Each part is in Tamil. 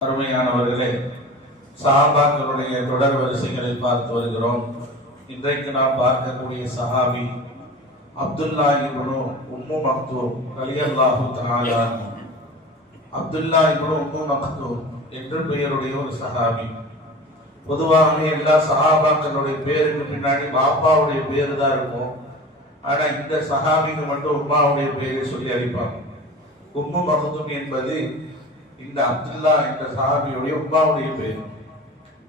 அருமையானவர்களே சஹாபாக்களுடைய தொடர் வரிசைகளை பார்த்து வருகிறோம். இன்றைக்கு நாம் பார்க்கக்கூடிய சஹாபி அப்துல்லா இப்னு உம்மு மக்தூர் கலியல்லாஹு தஆலா அப்துல்லா இப்னு உம்மு மக்தூர் என்று பெயருடைய ஒரு சஹாபி. பொதுவாகவே எல்லா சஹாபாக்களுடைய பேருக்கு பின்னாடி பாப்பாவுடைய பேரு தான் இருக்கும். ஆனா இந்த சஹாபிக்கு மட்டும் உம்மாவுடைய பேரை சொல்லி அடிப்பாங்க உம்மு மக்தூம் என்பது இந்த அப்துல்லா என்ற சஹாபியுடைய உப்பாவுடைய பேர்.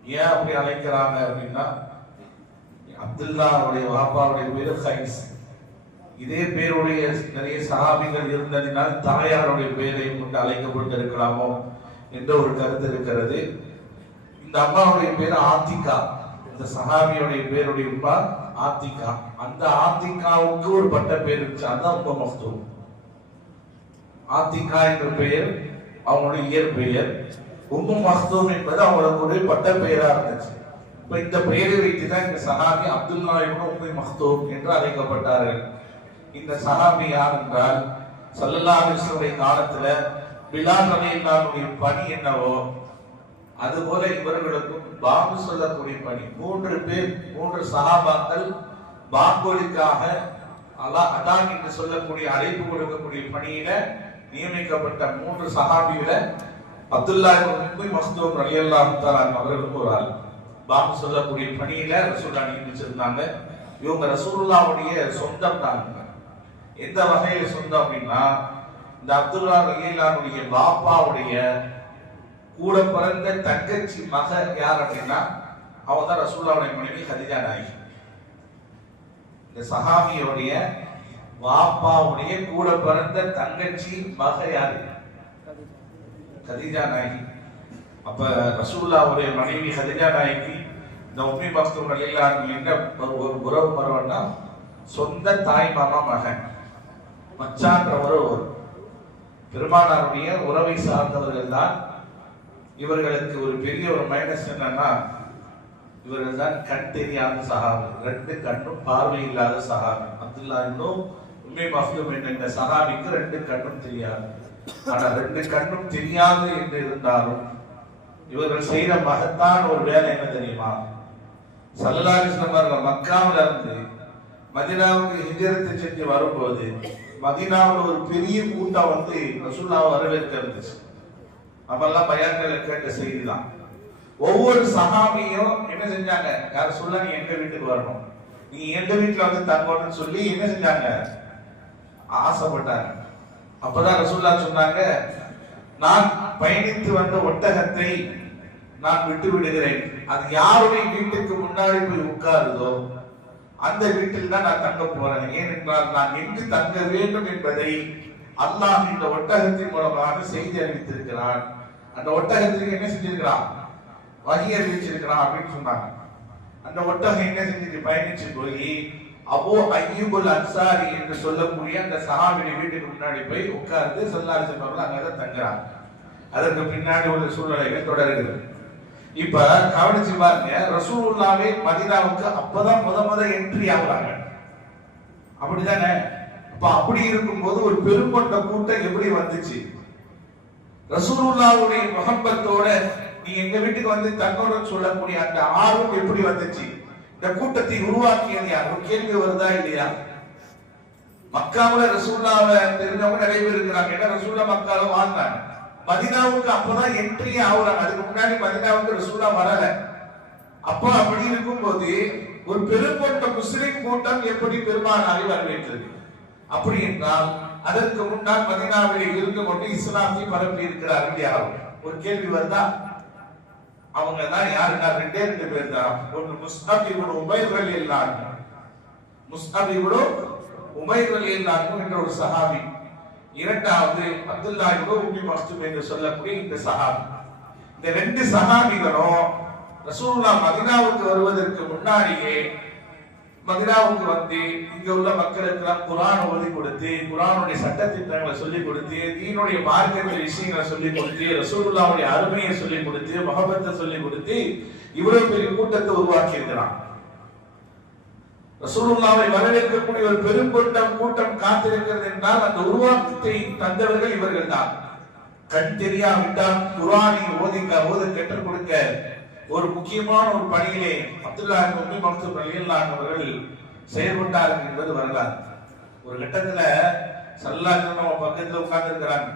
ஏன் அப்படி அழைக்கிறாங்க அப்படின்னா அப்துல்லாவுடைய வாப்பாவுடைய பேரு ஹைஸ். இதே பேருடைய நிறைய சகாபிகள் இருந்ததினால் தாயாருடைய பெயரை கொண்டு அழைக்கப்பட்டிருக்கலாமோ என்ற ஒரு கருத்து இருக்கிறது. இந்த அம்மாவுடைய பேர் ஆத்திகா. இந்த சஹாபியுடைய பேருடைய உப்பா ஆத்திகா. அந்த ஆத்திகாவுக்கு ஒரு பட்ட பேர் இருந்துச்சு. அதுதான் உப்ப மக்தூம் ஆத்திகா என்ற பெயர் அவங்களுடைய இயற்பெயர் உம்மு மக்தூம் என்பது அவங்களுக்கு ஒரு பட்ட பெயரா இருந்துச்சு. இப்ப இந்த பெயரை வைத்துதான் இந்த சஹாபி அப்துல் இப்னு உம்மு மக்தூம் என்று அழைக்கப்பட்டார்கள். இந்த சஹாபி யார் என்றால் சல்லல்லா அலைஹி காலத்துல பிலால் ரலியல்லாஹுடைய பணி என்னவோ அதுபோல இவர்களுக்கும் பாம்பு சொல்லக்கூடிய பணி. மூன்று பேர் மூன்று சகாபாக்கள் பாங்கொலிக்காக அல்லாஹ் அதான் என்று சொல்லக்கூடிய அழைப்பு கொடுக்கக்கூடிய பணியில நியமிக்கப்பட்ட மூன்று சஹாபியில அப்துல்லா இப்னு மக்தூம் ரலியல்லாஹு முத்தாரான் அவர்களுக்கு ஒரு ஆள். பாம்பு சொல்லக்கூடிய பணியில ரசூல்லா நியமிச்சிருந்தாங்க. இவங்க ரசூல்லாவுடைய சொந்தம் தான் எந்த வகையில சொந்தம் அப்படின்னா இந்த அப்துல்லா ரலியல்லாவுடைய பாப்பாவுடைய கூட பிறந்த தங்கச்சி மக யார் அப்படின்னா அவங்க தான் ரசூல்லாவுடைய மனைவி ஹதிஜா நாயகி. இந்த சஹாபியோடைய வாப்பாவுடைய கூட பிறந்த தங்கச்சி மக யாரு கதிஜா நாயகி. அப்ப ரசூல்லாவுடைய மனைவி கதிஜா நாயகி இந்த உண்மை மக்தூம் அலிலான் என்ற ஒரு உறவு பருவம்னா சொந்த தாய் மாமா மகன் மச்சான்ற உறவு பெருமானாருடைய உறவை சார்ந்தவர்கள் தான் இவர்களுக்கு ஒரு பெரிய ஒரு மைனஸ் என்னன்னா இவர்கள் தான் கண் தெரியாத சகாபி. ரெண்டு கண்ணும் பார்வை இல்லாத சகாபி. அப்துல்லா இன்னும் உண்மை மஃப்லும் என்ற இந்த சகாபிக்கு ரெண்டு கண்ணும் தெரியாது. ஆனா ரெண்டு கண்ணும் தெரியாது என்று இருந்தாலும் இவர்கள் செய்த மகத்தான ஒரு வேலை என்ன தெரியுமா? சல்லல்லாஹு அவர்கள் மக்காவில் இருந்து மதினாவுக்கு ஹிஜரத்தை செஞ்சு வரும்போது மதினாவில் ஒரு பெரிய கூட்டம் வந்து ரசுல்லாவை வரவேற்க இருந்துச்சு. அப்பெல்லாம் பயான்களை கேட்ட செய்தி தான். ஒவ்வொரு சகாபியும் என்ன செஞ்சாங்க? யார சொல்ல நீ எங்க வீட்டுக்கு வரணும்? நீ எங்க வீட்டுல வந்து தங்கணும்னு சொல்லி என்ன செஞ்சாங்க? ஆசைப்பட்டாங்க அப்பதான் ரசூல்லா சொன்னாங்க நான் பயணித்து வந்த ஒட்டகத்தை நான் விட்டு விடுகிறேன் அது யாருடைய வீட்டுக்கு முன்னாடி போய் உட்காருதோ அந்த வீட்டில் தான் நான் தங்க போறேன். ஏனென்றால் நான் எங்கு தங்க வேண்டும் என்பதை அல்லாஹ் இந்த ஒட்டகத்தின் மூலமாக செய்தி அறிவித்திருக்கிறான். அந்த ஒட்டகத்திற்கு என்ன செஞ்சிருக்கிறான்? வகி அறிவிச்சிருக்கிறான் அப்படின்னு சொன்னாங்க. அந்த ஒட்டகம் என்ன செஞ்சிட்டு பயணிச்சு போய் அபோ ஐயூபுல் அன்சாரி என்று சொல்லக்கூடிய அந்த சஹாபினி வீட்டுக்கு முன்னாடி போய் உட்கார்ந்து சொல்லாரி செல்வர்கள் அங்கதான் தங்குறாங்க. அதற்கு பின்னாடி உள்ள சூழ்நிலைகள் தொடர்கிறது. இப்ப கவனிச்சு பாருங்க ரசூலுல்லாவே மதினாவுக்கு அப்பதான் முத முத என்ட்ரி ஆகுறாங்க. அப்படிதானே இப்ப அப்படி இருக்கும்போது ஒரு பெருங்கொண்ட கூட்டம் எப்படி வந்துச்சு? ரசூலுல்லாவுடைய முகம்பத்தோட நீ எங்க வீட்டுக்கு வந்து தங்கணும்னு சொல்லக்கூடிய அந்த ஆர்வம் எப்படி வந்துச்சு? இந்த கூட்டத்தை உருவாக்கியது யார்? ஒரு கேள்வி வருதா இல்லையா? மக்காவுல ரசூல்லாவை தெரிஞ்சவங்க நிறைய பேர் இருக்கிறாங்க. ஏன்னா ரசூல்லா மக்கால வாழ்ந்தாங்க. மதினாவுக்கு அப்பதான் என்ட்ரி ஆகுறாங்க. அதுக்கு முன்னாடி மதினாவுக்கு ரசூல்லா வரல. அப்ப அப்படி இருக்கும்போது ஒரு பெருங்கொண்ட முஸ்லிம் கூட்டம் எப்படி பெருமானாரை வரவேற்றது? அப்படி என்றால் அதற்கு முன்னால் மதினாவில் இருந்து கொண்டு இஸ்லாத்தை பரப்பி இருக்கிறார்கள் யாரும் ஒரு கேள்வி வருதா? அவங்க தான் யாருன்னா? ரெண்டே ரெண்டு பேர் தான் ஒன்று முஸ்தப் இவனு உபயர்கள் அலி இல்லான் முஸ்தப் இவனு உபயர்கள் அலி இல்லான் என்ற ஒரு சஹாபி. இரண்டாவது அப்துல்லா இவனு உம்மி மஸ்தும் என்று சொல்லக்கூடிய இந்த சஹாபி. இந்த ரெண்டு சஹாபிகளும் ரசூல்லா மதினாவுக்கு வருவதற்கு முன்னாடியே மதினாவுக்கு வந்து இங்க உள்ள மக்களுக்கு குரான் ஓதி கொடுத்து குரானுடைய சட்டத்திட்டங்களை சொல்லி கொடுத்து தீனுடைய மார்க்கத்தில் விஷயங்களை சொல்லி கொடுத்து ரசூலுல்லாவுடைய அருமையை சொல்லி கொடுத்து மகபத்தை சொல்லி கொடுத்து இவ்வளவு பெரிய கூட்டத்தை உருவாக்கி இருக்கிறான் ரசூலுல்லாவை வரவேற்கக்கூடிய ஒரு பெருங்கூட்டம் கூட்டம் காத்திருக்கிறது என்றால் அந்த உருவாக்கத்தை தந்தவர்கள் இவர்கள் தான் கண் தெரியாவிட்டால் குரானை ஓதிக்க ஓத கற்றுக் கொடுக்க ஒரு முக்கியமான ஒரு பணியிலே அப்துல்லாஹ் உம்மி மக்தூம் ரலியல்லாஹு அவர்கள் செயல்பட்டார்கள் என்பது வரலாறு. ஒரு கட்டத்துல சல்லாஹ் நம்ம பக்கத்துல உட்கார்ந்து இருக்கிறாங்க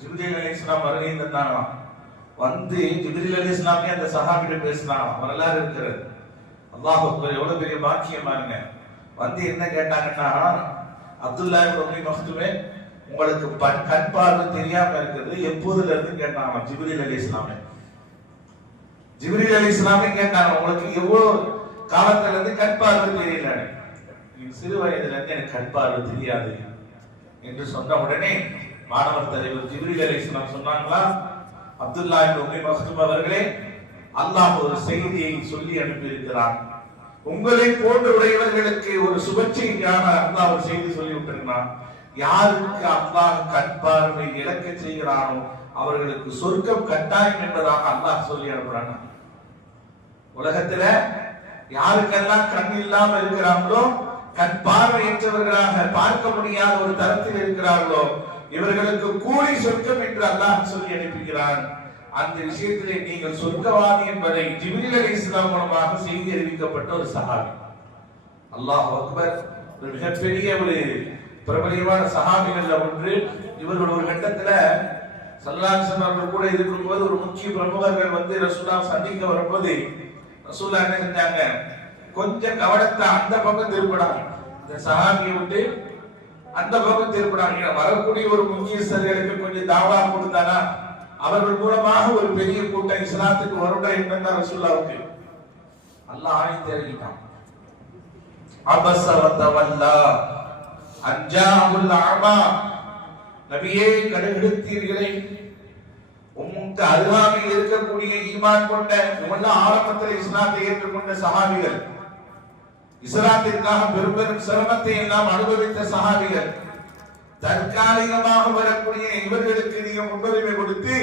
ஜிப்ரீல் இஸ்லாம் வருகை தந்தாங்களாம். வந்து ஜிப்ரீல் இஸ்லாமே அந்த சஹாபிட்ட பேசினாங்களாம். வரலாறு இருக்கிறது. அல்லாஹ் எவ்வளவு பெரிய பாக்கியமா இருங்க. வந்து என்ன கேட்டாங்கன்னா அப்துல்லா உம்மி மக்தூமே உங்களுக்கு கண் பார்வை தெரியாம இருக்கிறது. எப்போதுல இருந்து கேட்டாங்க ஜிப்ரீல் இஸ்லாமே ஜிப்ரீல் அலி இஸ்லாமே கேட்டாங்க. உங்களுக்கு எவ்வளோ காலத்துல இருந்து கண் பார்வை தெரியல சிறு வயதுல இருந்து எனக்கு கண் பார்வை தெரியாது என்று சொன்ன உடனே மாணவர் தலைவர் ஜிப்ரீல் அலி இஸ்லாம் சொன்னாங்களா? அப்துல்லா உம்மி மக்தும் அவர்களே அல்லாஹ் ஒரு செய்தியை சொல்லி அனுப்பியிருக்கிறான். உங்களை போன்ற உடையவர்களுக்கு ஒரு சுபச்செய்தியாக அல்லாஹ் ஒரு செய்தி சொல்லி விட்டிருக்கிறான் யாருக்கு அல்லாஹ் கண் பார்வை இழக்க செய்கிறானோ அவர்களுக்கு சொர்க்கம் கட்டாயம் என்பதாக அல்லாஹ் சொல்லி அனுப்புறாங்க உலகத்துல யாருக்கெல்லாம் கண் இல்லாம இருக்கிறாங்களோ கண் பார்வையற்றவர்களாக பார்க்க முடியாத ஒரு தரத்தில் இருக்கிறார்களோ இவர்களுக்கு கூலி சொர்க்கம் என்று அல்லாஹ் சொல்லி அனுப்புகிறான் அந்த விஷயத்திலே நீங்கள் சொர்க்கவாதி என்பதை ஜிபிரில் அலி இஸ்லாம் மூலமாக செய்தி அறிவிக்கப்பட்ட ஒரு சஹாபி. அல்லாஹ் அக்பர் மிகப்பெரிய ஒரு பிரபலியமான சஹாபிகள்ல ஒன்று. இவர்கள் ஒரு கட்டத்துல சல்லாசன் அவர்கள் கூட இருக்கும்போது ஒரு முக்கிய பிரமுகர்கள் வந்து ரசூலா சந்திக்க வரும்போது ரசூலா என்ன செஞ்சாங்க? கொஞ்சம் கவனத்தை அந்த பக்கம் திருப்பினாங்க இந்த சஹாபியை விட்டு அந்த பக்கம் திருப்பினாங்க வரக்கூடிய ஒரு முக்கியஸ்தர்களுக்கு கொஞ்சம் தாவா கொடுத்தானா? அவர்கள் மூலமாக ஒரு பெரிய கூட்டம் இஸ்லாத்துக்கு வருட எண்ணம் ரசூல்லாவுக்கு. அல்லாஹ் ஆணைத்து இறங்கிட்டான் அபஸ வதவல்லா அஞ்சாஹுல் நபியே கடுகெடுத்தீர்களே. உங்க அருகாமையில் இருக்கக்கூடிய ஈமான் கொண்ட இவெல்லாம் ஆரம்பத்தில் இஸ்லாத்தை ஏற்றுக்கொண்ட சகாபிகள் இஸ்லாத்திற்காக பெரும் பெரும் சிரமத்தை எல்லாம் அனுபவித்த சஹாபிகள் தற்காலிகமாக வரக்கூடிய இவர்களுக்கு நீங்க முன்னுரிமை கொடுத்து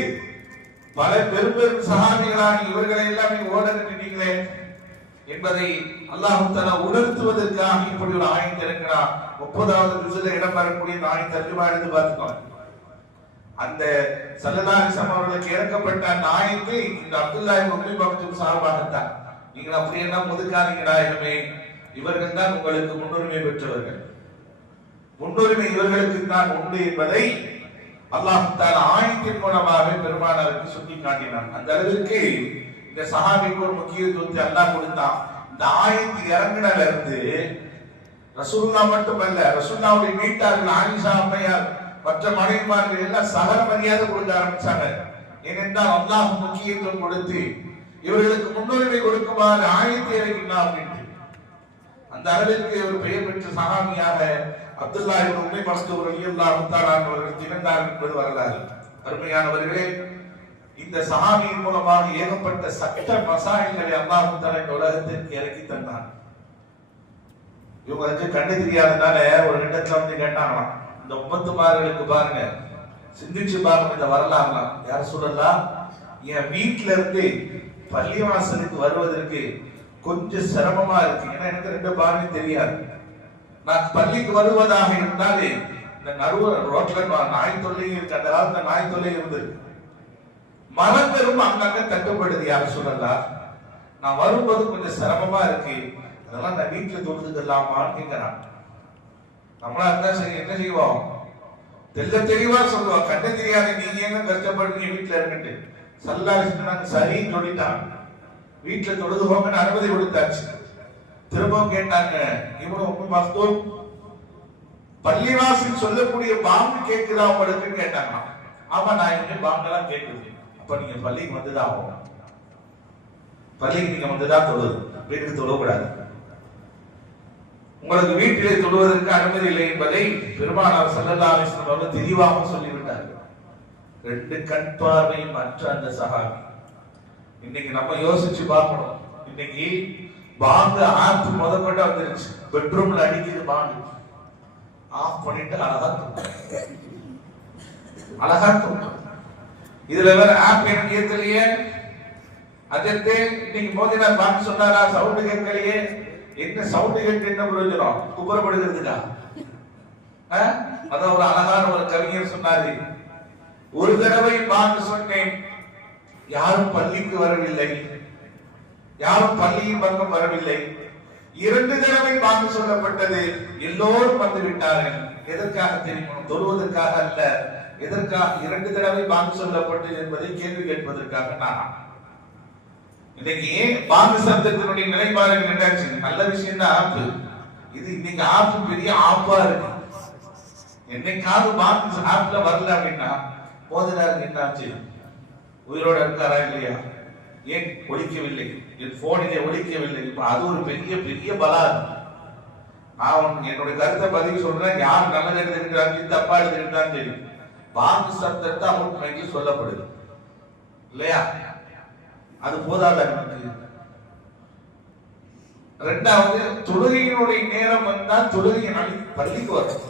பல பெரும் பெரும் சஹாபிகளான இவர்களை எல்லாம் நீங்க ஓட நின்றீங்களே என்பதை அல்லாஹு தஆலா உணர்த்துவதற்காக இப்படி ஒரு ஆயத்தை இருக்கிறார் முப்பதாவது ஜுஸ்ல இடம் வரக்கூடிய இந்த ஆயத்தை தர்ஜுமா எடுத்து பார்த்துக்கோங்க அந்த சல்லல்லாஹு அவர்களுக்கு இறக்கப்பட்ட அந்த ஆயத்து இந்த அப்துல்லா இப்னு பக்தும் சார்பாகத்தான் நீங்கள் அப்படி என்ன முதுக்காதீங்க இவர்கள் தான் உங்களுக்கு முன்னுரிமை பெற்றவர்கள். முன்னுரிமை இவர்களுக்கு தான் உண்டு என்பதை அல்லாஹ் தான் ஆயத்தின் மூலமாக பெருமானவருக்கு சுட்டி காட்டினான் அந்த அளவிற்கு இந்த சஹாபிக்கு ஒரு முக்கியத்துவத்தை அல்லாஹ் கொடுத்தான். இந்த ஆயத்து இறங்கினல இருந்து ரசூல்லா மட்டுமல்ல ரசூல்லாவுடைய வீட்டார்கள் ஆயிஷா அம்மையார் மற்ற மனைவிமார்கள் எல்லாம் சகல மரியாதை கொடுக்க ஆரம்பிச்சாங்க. ஏனென்றால் அல்லாஹ் முக்கியத்துவம் கொடுத்து இவர்களுக்கு முன்னுரிமை கொடுக்குமாறு ஆயத்தை இறங்கினார் அப்படின்ட்டு. அந்த அளவிற்கு ஒரு பெயர் பெற்ற சகாமியாக அப்துல்லா இவர் உண்மை மருத்துவர் ரலியல்லாஹு தஆலா அவர்கள் திகழ்ந்தார் என்பது வரலாறு. அருமையானவர்களே இந்த சஹாபியின் மூலமாக ஏகப்பட்ட சட்ட மசாயங்களை அல்லாஹ் தஆலா இந்த உலகத்திற்கு இறக்கி தந்தான். இவங்களுக்கு கண்ணு தெரியாதனால ஒரு இடத்துல வந்து கேட்டாங்களாம் இந்த உம்மத்துமார்களுக்கு பாருங்க சிந்திச்சு பாருங்க இந்த வரலாறுலாம். யார் சொல்லலாம் என் வீட்டுல இருந்து பள்ளிவாசலுக்கு வருவதற்கு கொஞ்சம் சிரமமா இருக்கு. ஏன்னா எனக்கு ரெண்டு பார்வை தெரியாது. நான் பள்ளிக்கு வருவதாக இருந்தாலே இந்த நடுவ ரோட்ல நாய் தொல்லையும் இருக்கு. அந்த காலத்துல நாய் தொல்லை இருந்திருக்கு மரம் அங்கங்க தட்டுப்படுது யார் சொல்லலாம் நான் வரும்போது கொஞ்சம் சிரமமா இருக்கு. அதெல்லாம் நான் வீட்டுல தொழுதுக்கலாமான்னு கேட்கிறான் நம்மளா இருந்தா சரி என்ன செய்வோம்? தெல்ல தெளிவா சொல்லுவோம் கண்ணு தெரியாத நீங்க என்ன கஷ்டப்படுறீங்க வீட்டுல இருக்கிட்டு சல்லாஹ் சரின்னு சொல்லிட்டான். வீட்டுல தொழுது போங்கன்னு அனுமதி கொடுத்தாச்சு. திரும்பவும் கேட்டாங்க இவனும் உப்பு மஸ்தூர் பள்ளிவாசல் சொல்லக்கூடிய பாம்பு கேட்குதா உங்களுக்கு? கேட்டாங்க ஆமா நான் இனிமே பாம்பெல்லாம் கேட்குது அப்ப நீங்க பள்ளிக்கு வந்துதான் ஆகணும். பள்ளிக்கு நீங்க வந்துதான் தொழுது. வீட்டுக்கு தொழக்கூடாது. உங்களுக்கு வீட்டிலே தொழுவதற்கு அனுமதி இல்லை என்பதை பெருமானார் ஸல்லல்லாஹு அலைஹி அவர்கள் தெளிவாக சொல்லிவிட்டார்கள். ரெண்டு கண் பார்வையும் மற்ற அந்த சகாமி இன்னைக்கு நம்ம யோசிச்சு பார்க்கணும். இன்னைக்கு பாங்கு ஆப் முத கொண்டு வந்துருச்சு. பெட்ரூம்ல அடிக்குது பாங்கு. ஆஃப் பண்ணிட்டு அழகா தூங்கும் அழகா தூங்கும் இதுல வேற ஆப் எனக்கு ஏத்தலையே அதற்கு இன்னைக்கு மோதினார் பார்த்து சொன்னாரா? சவுண்டு கேட்கலையே. என்ன சவுண்டு கேட்டு என்ன பிரயோஜனம்? குப்புறப்படுகிறதுக்கா ஆ? அதான் ஒரு அழகான ஒரு கவிஞர் சொன்னாரு. ஒரு தடவை பார்த்து சொன்னேன். யாரும் பள்ளிக்கு வரவில்லை. யாரும் பள்ளியின் பக்கம் வரவில்லை. இரண்டு தடவை பார்த்து சொல்லப்பட்டது. எல்லோரும் வந்து விட்டார்கள். எதற்காக தெரியும்? தொழுவதற்காக அல்ல. எதற்காக இரண்டு தடவை பாங்கு சொல்லப்பட்டது என்பதை கேள்வி கேட்பதற்காக நான் இன்னைக்கு பாங்கு சப்தத்தினுடைய நிலைப்பாடுகள் என்னாச்சு? நல்ல விஷயம் தான் ஆப்பு. இது இன்னைக்கு ஆப்பு பெரிய ஆப்பா இருக்கு. என்னைக்காவது பாங்கு ஆப்ல வரல அப்படின்னா போதினாருக்கு என்னாச்சு? உயிரோட இருக்காரா இல்லையா? ஏன் ஒழிக்கவில்லை? என் போனிலே ஒழிக்கவில்லை. இப்ப அது ஒரு பெரிய பெரிய பலா நான் என்னுடைய கருத்தை பதிவு சொல்றேன். யார் நல்லது எடுத்துக்கிட்டாங்க தப்பா எடுத்துக்கிட்டான்னு தெரியும். பாங்கு சப்தத்தை அமுல் சொல்லப்படுது. இல்லையா? அது போதாத ரெண்டாவது தொழுகையினுடைய நேரம் வந்தா தொழுகை பள்ளிக்கு வரும்.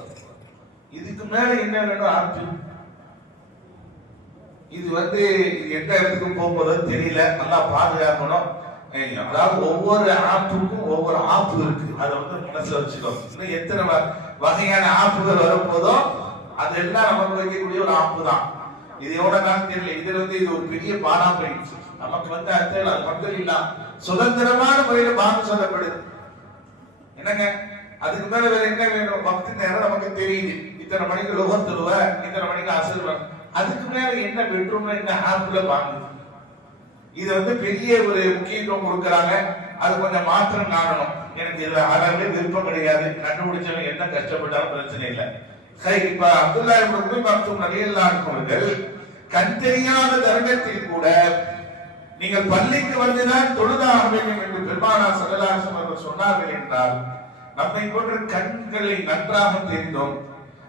இதுக்கு மேல என்ன வேணும்? ஆப்ஷன் இது வந்து எந்த இடத்துக்கு போகும்போதுன்னு தெரியல. நல்லா பாதுகாக்கணும். அதாவது ஒவ்வொரு ஆப்புக்கும் ஒவ்வொரு ஆப்பு இருக்கு. அதை வந்து மனசுல வச்சுக்கணும் இன்னும் எத்தனை வகையான ஆப்புகள் வரும்போதும் அதெல்லாம் நமக்கு வைக்கக்கூடிய ஒரு ஆப்பு தான். இது எவ்வளவு நாள் தெரியல. இதுல வந்து இது ஒரு பெரிய பாடா நமக்கு வந்து அது அது மக்கள் இல்ல. சுதந்திரமான முறையில பாங்கு சொல்லப்படுது. என்னங்க? அதுக்கு மேல வேற என்ன வேணும்? பக்தி நேரம் நமக்கு தெரியுது. இத்தனை மணிக்கு லோகம் தருவ இத்தனை மணிக்கு அசல் அதுக்கு மேல என்ன பெட்ரூம்ல என்ன ஆப்ல பாங்கு இது வந்து பெரிய ஒரு முக்கியத்துவம் கொடுக்கறாங்க. அது கொஞ்சம் மாற்றம் காணணும். எனக்கு இதுல அறவே விருப்பம் கிடையாது. கண்டுபிடிச்சவங்க என்ன கஷ்டப்பட்டாலும் பிரச்சனை இல்லை. சரி இப்ப அப்துல்லா போய் மருத்துவம் ரலியல்லாஹு அவர்கள். கண் தெரியாத தருணத்தில் கூட நீங்கள் பள்ளிக்கு வந்துதான் தொழுதாக வேண்டும் என்று பெருமானா சல்லல்லாஹு அவர்கள் சொன்னார்கள் என்றால் நம்மை போன்ற கண்களை நன்றாக தெரிந்தோம்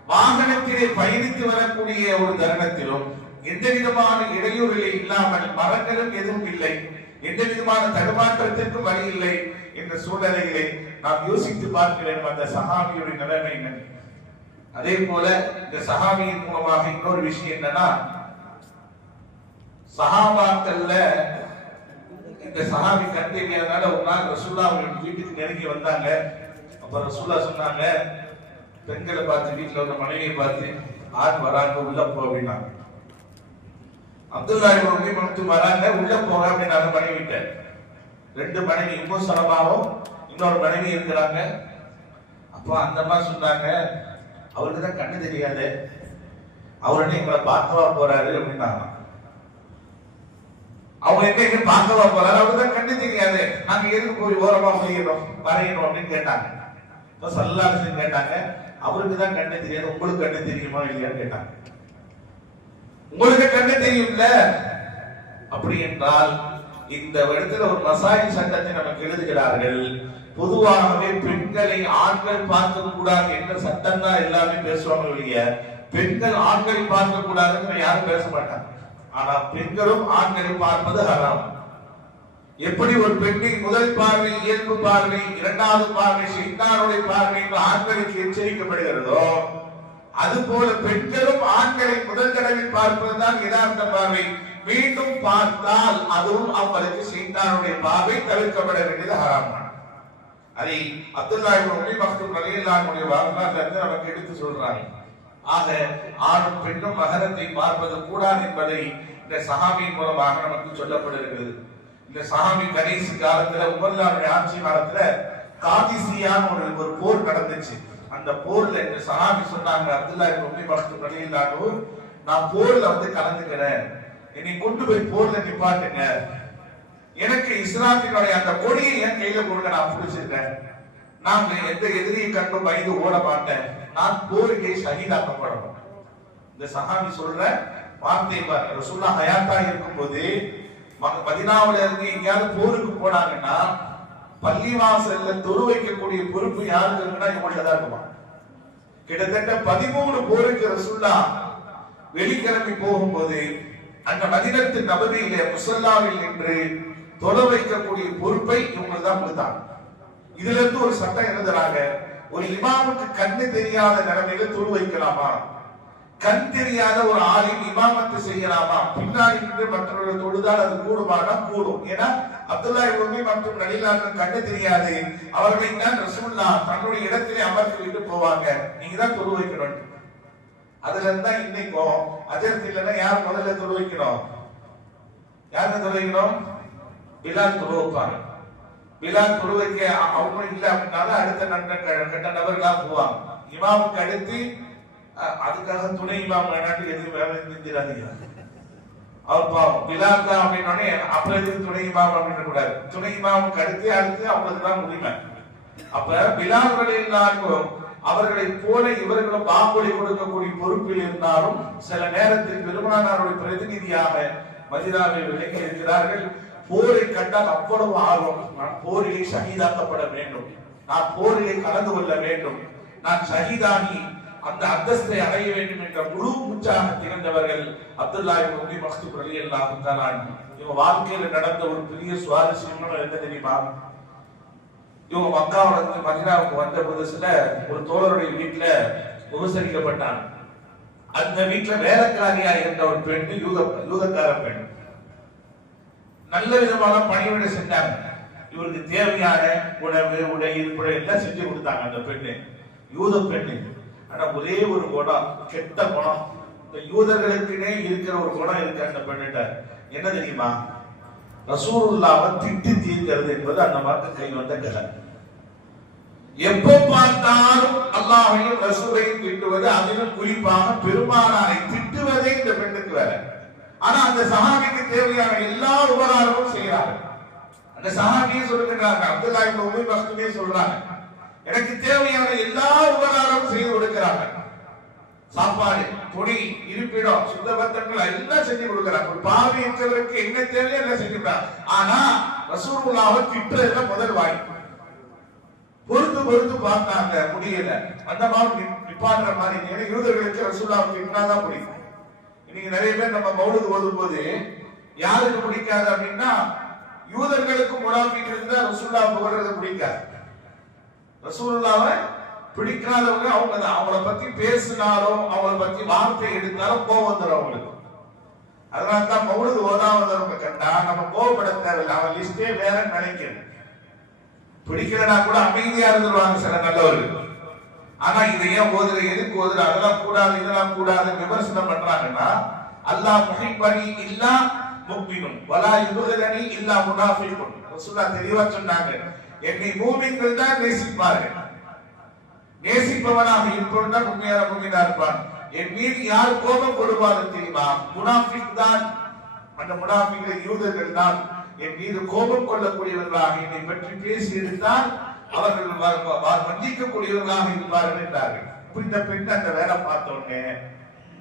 வாகனத்திலே பயணித்து வரக்கூடிய ஒரு தருணத்திலும் எந்த விதமான இடையூறுகளை இல்லாமல் மரங்களும் எதுவும் இல்லை எந்த விதமான தடுமாற்றத்திற்கும் வழி இல்லை என்ற சூழ்நிலையிலே நாம் யோசித்து பார்க்கிறேன் அந்த சஹாபியுடைய நிலைமை என்ன அதே போல இந்த சஹாபியின் மூலமாக இன்னொரு விஷயம் என்னன்னா சஹாபாக்கள்ல இந்த சஹாபி கண் தெரியாதனால ஒரு நாள் ரசூல்லா அவங்க வீட்டுக்கு நெருங்கி வந்தாங்க. அப்ப ரசூல்லா சொன்னாங்க பெண்களை பார்த்து வீட்டுல உள்ள மனைவியை பார்த்து ஆண் வராங்க உள்ள போ அப்படின்னாங்க. அப்துல்லா இவங்க மனத்து வராங்க உள்ள போங்க அப்படின்னாங்க மனைவிட்ட. ரெண்டு மனைவி இன்னும் சலமாவும் இன்னொரு மனைவி இருக்கிறாங்க. அப்போ அந்த மாதிரி சொன்னாங்க அவருக்கு தான் கண்ணு தெரியாது. அவர் என்ன எங்களை பார்க்கவா போறாரு அப்படின்னாங்க அவங்க என்ன எங்க பார்க்கவா போறாரு? அவருக்கு தான் கண்ணு தெரியாது. நாங்க எதுக்கு போய் ஓரமா போயிடணும் வரையணும் அப்படின்னு கேட்டாங்க. சல்லாசன் கேட்டாங்க அவருக்கு தான் கண்ணு தெரியாது. உங்களுக்கு கண்ணு தெரியுமா இல்லையான்னு கேட்டாங்க. உங்களுக்கு கண்ணு தெரியும்ல? அப்படி என்றால் இந்த இடத்துல ஒரு மசாயி சட்டத்தை நமக்கு எழுதுகிறார்கள். பொதுவாகவே பெண்களை ஆண்கள் பார்க்க கூடாது என்ற சட்டம் தான் எல்லாமே பேசுவாங்க ஒழிய பெண்கள் ஆண்களை பார்க்க கூடாதுன்னு யாரும் பேச மாட்டாங்க. ஆனா பெண்களும் ஆண்களை பார்ப்பது ஹராம். எப்படி ஒரு பெண்ணின் முதல் பார்வை இயல்பு பார்வை இரண்டாவது பார்வை சைத்தானுடைய பார்வை என்று ஆண்களுக்கு எச்சரிக்கப்படுகிறதோ அதுபோல பெண்களும் ஆண்களை முதல் தடவை பார்ப்பதுதான் யதார்த்த பார்வை. மீண்டும் பார்த்தால் அதுவும் அவருக்கு சைத்தானுடைய பார்வை தவிர்க்கப்பட வேண்டியது ஹராம். அதை அப்துல்லா உண்மை உம்மி மக்தூம் ரலியல்லாஹுடைய வரலாறுல இருந்து நமக்கு எடுத்து சொல்றாங்க. ஆக ஆணும் பெண்ணும் மகரத்தை பார்ப்பது கூடாது என்பதை இந்த சஹாபியின் மூலமாக நமக்கு சொல்லப்படுகிறது. இந்த சஹாபி கடைசி காலத்துல உமர்லாவுடைய ஆட்சி காலத்துல காதிசியான்னு ஒரு ஒரு போர் நடந்துச்சு. அந்த போர்ல இந்த சகாமி சொன்னாங்க அப்துல்லா உண்மை உம்மி மக்தூம் நான் போர்ல வந்து கலந்துக்கிறேன். என்னை கொண்டு போய் போர்ல நிப்பாட்டுங்க. எனக்கு இஸ்லாத்தினுடைய அந்த கொடியை என் கையில கொடுங்க நான் பிடிச்சிருக்கேன். நான் எந்த எதிரியை கண்டு பயந்து ஓட மாட்டேன். நான் போரிலே சகிதாக்கப்படணும் இந்த சஹாபி சொல்ற வார்த்தை பாருங்க ரசூல்லா ஹயாத்தா இருக்கும்போது ம- பதினாவில இருந்து எங்கேயாவது போருக்கு போனாங்கன்னா பள்ளிவாசல்ல தொழு வைக்கக்கூடிய பொறுப்பு யாருக்கு இருக்குன்னா இவங்கள்ட்ட தான் இருக்குமா? கிட்டத்தட்ட பதிமூணு போருக்கு ரசுல்லா வெளிக்கிளம்பி போகும்போது அந்த மதினத்து நபதியிலே முசல்லாவில் நின்று தொலை வைக்கக்கூடிய பொறுப்பை இவங்க தான் கொடுத்தாங்க. இதுல இருந்து ஒரு சட்டம் எழுதுறாங்க ஒரு இமாமுக்கு கண்ணு தெரியாத நிலைமையில துரு வைக்கலாமா? கண் தெரியாத ஒரு ஆளின் இமாமத்து செய்யலாமா? பின்னாடி நின்று மற்றவர்கள் தொழுதால் அது கூடுமானா? கூடும். ஏன்னா அப்துல்லா இப்னு மற்றும் நலிலாக்கு கண்ணு தெரியாது. அவர்களை தான் ரசூல்லா தன்னுடைய இடத்திலே அமர்த்தி விட்டு போவாங்க. நீங்க தான் தொழு வைக்கணும். அதுல இருந்தா இன்னைக்கும் அஜரத் இல்லைன்னா யார் முதல்ல துருவிக்கணும் வைக்கணும்? துருவிக்கணும் பிலால் தொழு பிலால் துருவிக்க அவங்க இல்லை அப்படின்னாலும் அடுத்த நட்ட கட்ட நபர்களா போவாங்க. இமாமுக்கு அடுத்து அதுக்காக துணை இமாம் வேணாட்டு எதுவும் வேலை செஞ்சிடாதீங்க. அவர் பாவம். பிலால் தான் அப்படின்னோடனே அப்புறம் எதுக்கு துணை இமாம் அப்படின்னு கூடாது. துணை இமாமுக்கு அடுத்து அடுத்து அவங்களுக்கு தான் உரிமை. அப்ப பிலால்களில் அவர்களை போல இவர்களும் வாக்குறுதி கொடுக்கக்கூடிய பொறுப்பில் இருந்தாலும் சில நேரத்தில் பெருமானாருடைய பிரதிநிதியாக மதினாவை விளக்கி இருக்கிறார்கள். போரை கண்டால் அவ்வளவு ஆர்வம். நான் போரிலே சகிதாக்கப்பட வேண்டும். நான் போரிலே கலந்து கொள்ள வேண்டும். நான் சகிதாகி அந்த அந்தஸ்தை அடைய வேண்டும் என்ற முழு உற்சாக திகழ்ந்தவர்கள் அப்துல்லா மஸ்து மக்தூப் ரலியல்லாஹு தஆலா இவங்க வாழ்க்கையில் நடந்த ஒரு பெரிய சுவாரஸ்யமான என்ன தெரியுமா? இவங்க மக்காவுல மதினாவுக்கு வந்த புதுசுல ஒரு தோழருடைய வீட்டுல உபசரிக்கப்பட்டாங்க. அந்த வீட்டுல வேலைக்காரியா இருந்த ஒரு பெண் யூத யூதக்கார பெண். நல்ல விதமான பணிவிடை செஞ்சாங்க. இவருக்கு தேவையான உணவு உடை இருப்பிட எல்லாம் செஞ்சு கொடுத்தாங்க அந்த பெண்ணு யூத பெண்ணு. ஆனா ஒரே ஒரு குணம் கெட்ட குணம். இந்த யூதர்களுக்குனே இருக்கிற ஒரு குணம் இருக்கு அந்த பெண்ணிட்ட என்ன தெரியுமா? ரசூலுல்லாவை திட்டி தீர்க்கிறது என்பது அந்த மார்க்கத்தை வந்த கதை. எப்போ பார்த்தாலும் அல்லாஹையும் ரசூலையும் திட்டுவது அதிலும் குறிப்பாக பெருமானாரை திட்டுவதே இந்த பெண்ணுக்கு வேலை. ஆனா அந்த சஹாபிக்கு தேவையான எல்லா உபகாரமும் செய்யறாங்க அந்த சஹாபியே சொல்லுகிறாங்க அப்துல்லா இப்ப உமை மக்துமே சொல்றாங்க எனக்கு தேவையான எல்லா உபகாரமும் செய்து கொடுக்கிறாங்க சாப்பாடு துணி இருப்பிடம் சுத்தபத்தங்கள் எல்லாம் செஞ்சு கொடுக்கிறார் ஒரு பார்வையற்றவருக்கு என்ன தேவையோ எல்லாம் செஞ்சுக்கிறாங்க ஆனா ரசூலுல்லாவை திட்டுறதுல முதல் வாய். பொறுத்து பொறுத்து பார்த்தாங்க முடியல. அந்த மாதிரி நிப்பாடுற மாதிரி ஏன்னா யூதர்களுக்கு ரசூல்லாவை திட்டினாதான் பிடிக்கும் இன்னைக்கு நிறைய பேர் நம்ம மௌலுது ஓதும் போது யாருக்கு பிடிக்காது அப்படின்னா யூதர்களுக்கு முனாஃபிக்களுக்கு தான் ரசூல்லா புகழ்றது பிடிக்காது. ரசூல்லாவை பிடிக்காதவங்க அவங்க தான் அவங்கள பத்தி பேசினாலும் அவங்கள பத்தி வார்த்தை எடுத்தாலும் கோபம் வந்துடும் அவங்களுக்கு. அதனால தான் மௌனது ஓதாவதவங்க கண்டா நம்ம கோபப்பட தேவையில்லை அவன் லிஸ்டே வேற நினைக்கிறேன் பிடிக்கலனா கூட அமைதியா இருந்துருவாங்க சில நல்லவர்கள். ஆனா இதை ஏன் ஓதுற எதுக்கு ஓதுற? அதெல்லாம் கூடாது இதெல்லாம் கூடாது விமர்சனம் பண்றாங்கன்னா அல்லாஹ் முஹிப்பனி இல்லா முக்மினும் வலா யுபகதனி இல்லா முனாஃபிக்கும் ரசூலுல்லாஹ் தெளிவா சொன்னாங்க என்னை மூமின்கள் தான் நேசிப்பார்கள். நேசிப்பவனாக இருப்பவன் தான் உண்மையான முக்மீனா இருப்பான். என் மீது யார் கோபம் கொடுப்பாரு தெரியுமா? முனாஃபிக் தான். அந்த முனாஃபிகள் யூதர்கள் தான். என் மீது கோபம் கொள்ளக்கூடியவர்களாக என்னை பற்றி பேசியிருந்தால் அவர்கள் வ- இருப்பார்கள் என்றார்கள். இப்ப இந்த பெண் அந்த வேலை பார்த்த உடனே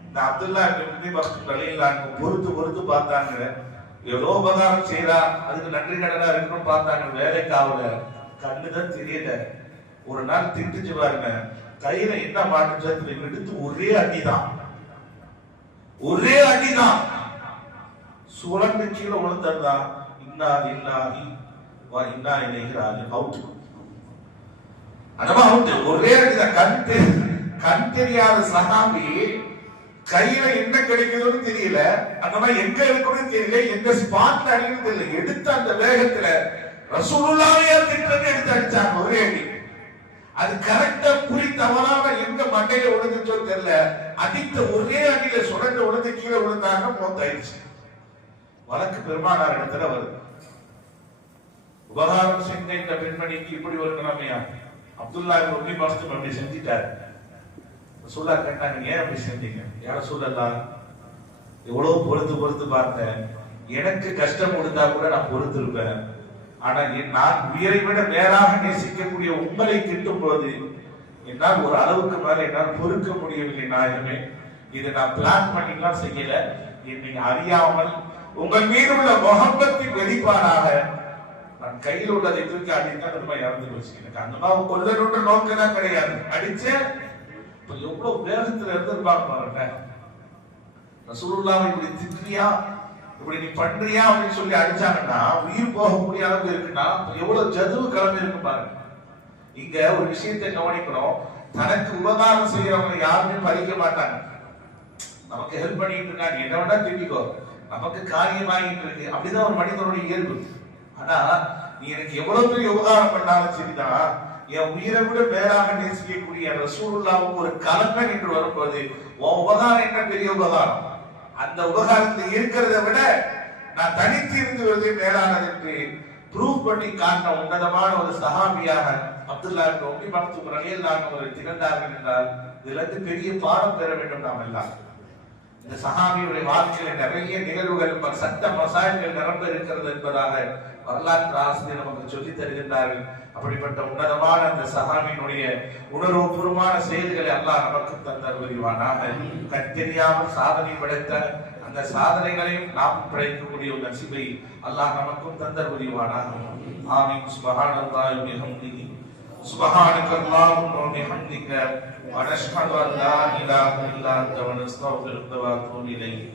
இந்த அப்துல்லா இப்னு பொறுத்து பொறுத்து பார்த்தாங்க. எவ்வளோ உபகாரம் செய்யறா அதுக்கு நன்றி கடனா இருக்கணும் பார்த்தாங்க. வேலைக்கு ஆகல. கண்ணுதான் தெரியல. ஒரு நாள் திட்டுச்சு பாருங்க. கையில என்ன மாட்டுச்சத்துல எடுத்து ஒரே அடிதான். ஒரே அடிதான். சுழண்டு கீழே விழுந்தா இன்னா இல்லாஹி வா இன்னா இலைஹி அவுட் அனமா அவுட் ஒரே அடிதான். கண் தெரி- கண் தெரியாத சஹாபி கையில என்ன கிடைக்குதுன்னு தெரியல. அந்த மாதிரி எங்க இருக்குன்னு தெரியல. எந்த ஸ்பாட்ல அடிக்கணும் தெரியல. எடுத்த அந்த வேகத்துல ரசூலுல்லாவே திட்டம் எடுத்து அடிச்சாங்க. ஒரே அடி. அது கரெக்டா குறி தவறாம எங்க மண்டையில விழுந்துச்சோ தெரியல. அடித்த ஒரே அடியில சுரண்ட உழுந்து கீழே விழுந்தாங்க மொத்தாயிடுச்சு வழக்கு பெருமானார் இடத்துல வருது. உபகாரம் செஞ்ச இந்த பெண்மணிக்கு இப்படி ஒரு நிலைமையா அப்துல்லா உம்மி மாசத்துக்கு அப்படி செஞ்சிட்டாரு. ரசூல்லா கேட்டாங்க ஏன் அப்படி செஞ்சீங்க? யார சொல்லலாம் எவ்வளவு பொறுத்து பொறுத்து பார்த்தேன். எனக்கு கஷ்டம் கொடுத்தா கூட நான் பொறுத்து இருப்பேன் ஆனால் என் நான் உயிரை விட மேலாக நேசிக்கக்கூடிய உங்களை திட்டும் போது என்னால் ஒரு அளவுக்கு மேல என்னால் பொறுக்க முடியவில்லை நாயகமே. இதை நான் பிளான் பண்ணிலாம் செய்யல. என்னை அறியாமல் உங்கள் மீது உள்ள முகம்பத்தின் வெளிப்பாடாக நான் கையில் உள்ளதை தூக்கி அடித்தான் அந்த மாதிரி இறந்து போச்சு. எனக்கு அந்த மாதிரி கொல்லணுன்ற நோக்கம் தான் கிடையாது. அடிச்சேன் இப்ப எவ்வளவு வேகத்துல இருந்திருப்பாங்க பாருங்க. ரசூலுல்லாவை இப்படி திட்டியா? இப்படி நீ பண்றியா அப்படின்னு சொல்லி அடிச்சாங்கன்னா உயிர் போகக்கூடிய அளவுக்கு இருக்குன்னா எவ்வளவு ஜதுவு கிளம்பி இருக்கு பாருங்க. இங்க ஒரு விஷயத்தை கவனிக்கணும். தனக்கு உபகாரம் செய்யறவங்க யாருமே பறிக்க மாட்டாங்க. நமக்கு ஹெல்ப் பண்ணிட்டு இருக்காங்க. என்ன வேணா திட்டிக்கோ. நமக்கு காரியமாகிட்டு இருக்கு. அப்படிதான் ஒரு மனிதனுடைய இயல்பு. ஆனா நீ எனக்கு எவ்வளவு பெரிய உபகாரம் பண்ணாலும் சரிதான். என் உயிரை விட மேலாக நேசிக்கக்கூடிய ரசூல்லாவுக்கு ஒரு கலங்கன் என்று வரும்போது உன் உபகாரம் என்ன பெரிய உபகாரம்? அந்த உபகாரத்தில் இருக்கிறத விட நான் தனித்து இருந்து வருவதே மேலானது என்று ப்ரூவ் பண்ணி காட்டின உன்னதமான ஒரு சஹாபியாக அப்துல்லா இப்னு உம்மி மக்தூம் ரலியல்லாஹு அவர்கள் திகழ்ந்தார்கள் என்றால் இதுல இருந்து பெரிய பாடம் பெற வேண்டும் நாம் எல்லாம். இந்த சஹாபியுடைய வாழ்க்கையில நிறைய நிகழ்வுகள் சட்ட மசாயங்கள் நிரம்ப இருக்கிறது என்பதாக வரலாற்று ஆசிரியர் நமக்கு சொல்லி தருகின்றார்கள். அப்படிப்பட்ட உன்னதமான அந்த சஹாபியினுடைய உணர்வுபூர்வமான செயல்களை அல்லாஹ் நமக்கு தந்தருவானாக கத்தெரியாமல் சாதனை படைத்த அந்த சாதனைகளையும் நாம் படைக்கக்கூடிய ஒரு நசிபை அல்லாஹ் நமக்கும் தந்தர் புரிவானாக ஆமீன். சுபஹானல்லாஹி வபிஹம்திஹி சுபஹானக்கல்லாஹு வபிஹம்திக ونشهد أن لا إله إلا أنت ونستغفرك ونتوب إليك.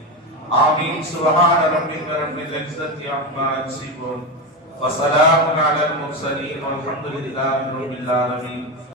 آمين. سبحان ربك رب العزة عما يصفون وسلام على المرسلين والحمد لله رب العالمين.